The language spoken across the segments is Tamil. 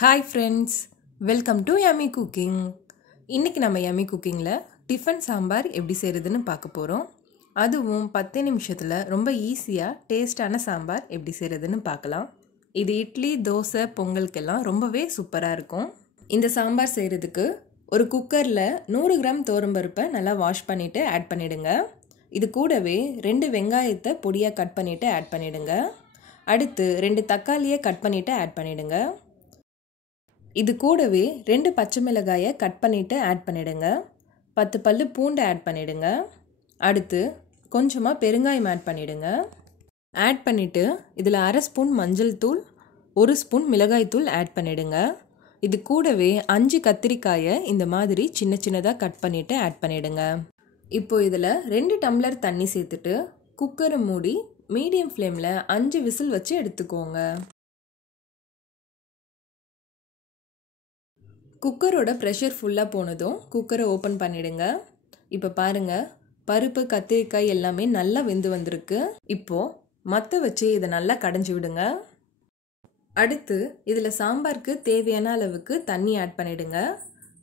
Hi friends, welcome to yummy cooking. இன்றைக்கி நம்ம யம்மி குக்கிங்கில் டிஃபன் சாம்பார் எப்படி செய்கிறதுன்னு பார்க்க போகிறோம். அதுவும் 10 நிமிஷத்தில் ரொம்ப ஈஸியாக டேஸ்டான சாம்பார் எப்படி செய்கிறதுன்னு பார்க்கலாம். இது இட்லி, தோசை, பொங்கலுக்கெல்லாம் ரொம்பவே சூப்பராக இருக்கும். இந்த சாம்பார் செய்கிறதுக்கு ஒரு குக்கரில் 100 கிராம் துவரம்பருப்பை நல்லா வாஷ் பண்ணிவிட்டு ஆட் பண்ணிவிடுங்க. இது கூடவே 2 வெங்காயத்தை பொடியாக கட் பண்ணிவிட்டு ஆட் பண்ணிவிடுங்க. அடுத்து 2 தக்காளியை கட் பண்ணிவிட்டு ஆட் பண்ணிவிடுங்க. இது கூடவே 2 பச்சை மிளகாயை கட் பண்ணிவிட்டு ஆட் பண்ணிவிடுங்க. 10 பல்லு பூண்டு ஆட் பண்ணிவிடுங்க. அடுத்து கொஞ்சமாக பெருங்காயம் ஆட் பண்ணிவிடுங்க. ஆட் பண்ணிவிட்டு இதில் 1/2 ஸ்பூன் மஞ்சள் தூள், 1 ஸ்பூன் மிளகாய் தூள் ஆட் பண்ணிவிடுங்க. இது கூடவே 5 கத்திரிக்காயை இந்த மாதிரி சின்ன சின்னதாக கட் பண்ணிவிட்டு ஆட் பண்ணிவிடுங்க. இப்போ இதில் 2 டம்ளர் தண்ணி சேர்த்துட்டு குக்கரை மூடி மீடியம் ஃப்ளேமில் 5 விசில் வச்சு எடுத்துக்கோங்க. குக்கரோட ப்ரெஷர் ஃபுல்லாக போனதும் குக்கரை ஓப்பன் பண்ணிவிடுங்க. இப்போ பாருங்கள், பருப்பு, கத்திரிக்காய் எல்லாமே நல்லா வெந்து வந்திருக்கு. இப்போது மற்ற வச்சு இதை நல்லா கடைஞ்சி விடுங்க. அடுத்து இதில் சாம்பாருக்கு தேவையான அளவுக்கு தண்ணி ஆட் பண்ணிவிடுங்க.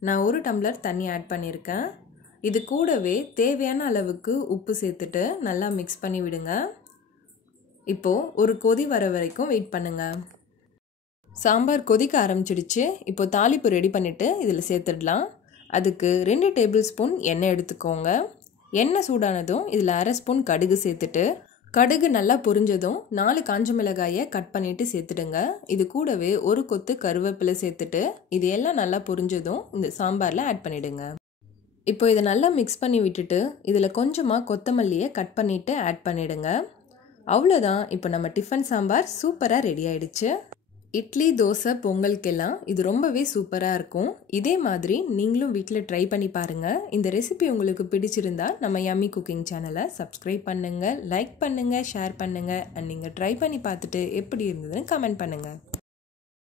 நான் 1 டம்ளர் தண்ணி ஆட் பண்ணியிருக்கேன். இது கூடவே தேவையான அளவுக்கு உப்பு சேர்த்துட்டு நல்லா மிக்ஸ் பண்ணி விடுங்க. இப்போது ஒரு கொதி வர வரைக்கும் வெயிட் பண்ணுங்கள். சாம்பார் கொதிக்க ஆரம்பிச்சிடுச்சு. இப்போ தாளிப்பு ரெடி பண்ணிவிட்டு இதில் சேர்த்துடலாம். அதுக்கு 2 டேபிள் ஸ்பூன் எண்ணெய் எடுத்துக்கோங்க. எண்ணெய் சூடானதும் இதில் 1/2 ஸ்பூன் கடுகு சேர்த்துட்டு, கடுகு நல்லா பொரிஞ்சதும் 4 காஞ்ச மிளகாயை கட் பண்ணிவிட்டு சேர்த்துடுங்க. இது கூடவே 1 கொத்து கருவேப்பிலை சேர்த்துட்டு இது எல்லாம் நல்லா பொரிஞ்சதும் இந்த சாம்பாரில் ஆட் பண்ணிவிடுங்க. இப்போ இதை நல்லா மிக்ஸ் பண்ணி விட்டுட்டு இதில் கொஞ்சமாக கொத்தமல்லியை கட் பண்ணிவிட்டு ஆட் பண்ணிவிடுங்க. அவ்வளோதான், இப்போ நம்ம டிஃபன் சாம்பார் சூப்பராக ரெடி ஆகிடுச்சு. இட்லி, தோசை, பொங்கலுக்கெல்லாம் இது ரொம்பவே சூப்பராக இருக்கும். இதே மாதிரி நீங்களும் வீட்டில் ட்ரை பண்ணி பாருங்கள். இந்த ரெசிபி உங்களுக்கு பிடிச்சிருந்தா நம்ம யம்மி குக்கிங் சேனலை சப்ஸ்கிரைப் பண்ணுங்கள், லைக் பண்ணுங்கள், ஷேர் பண்ணுங்கள். அண்ட் நீங்கள் ட்ரை பண்ணி பார்த்துட்டு எப்படி இருந்ததுன்னு கமெண்ட் பண்ணுங்கள்.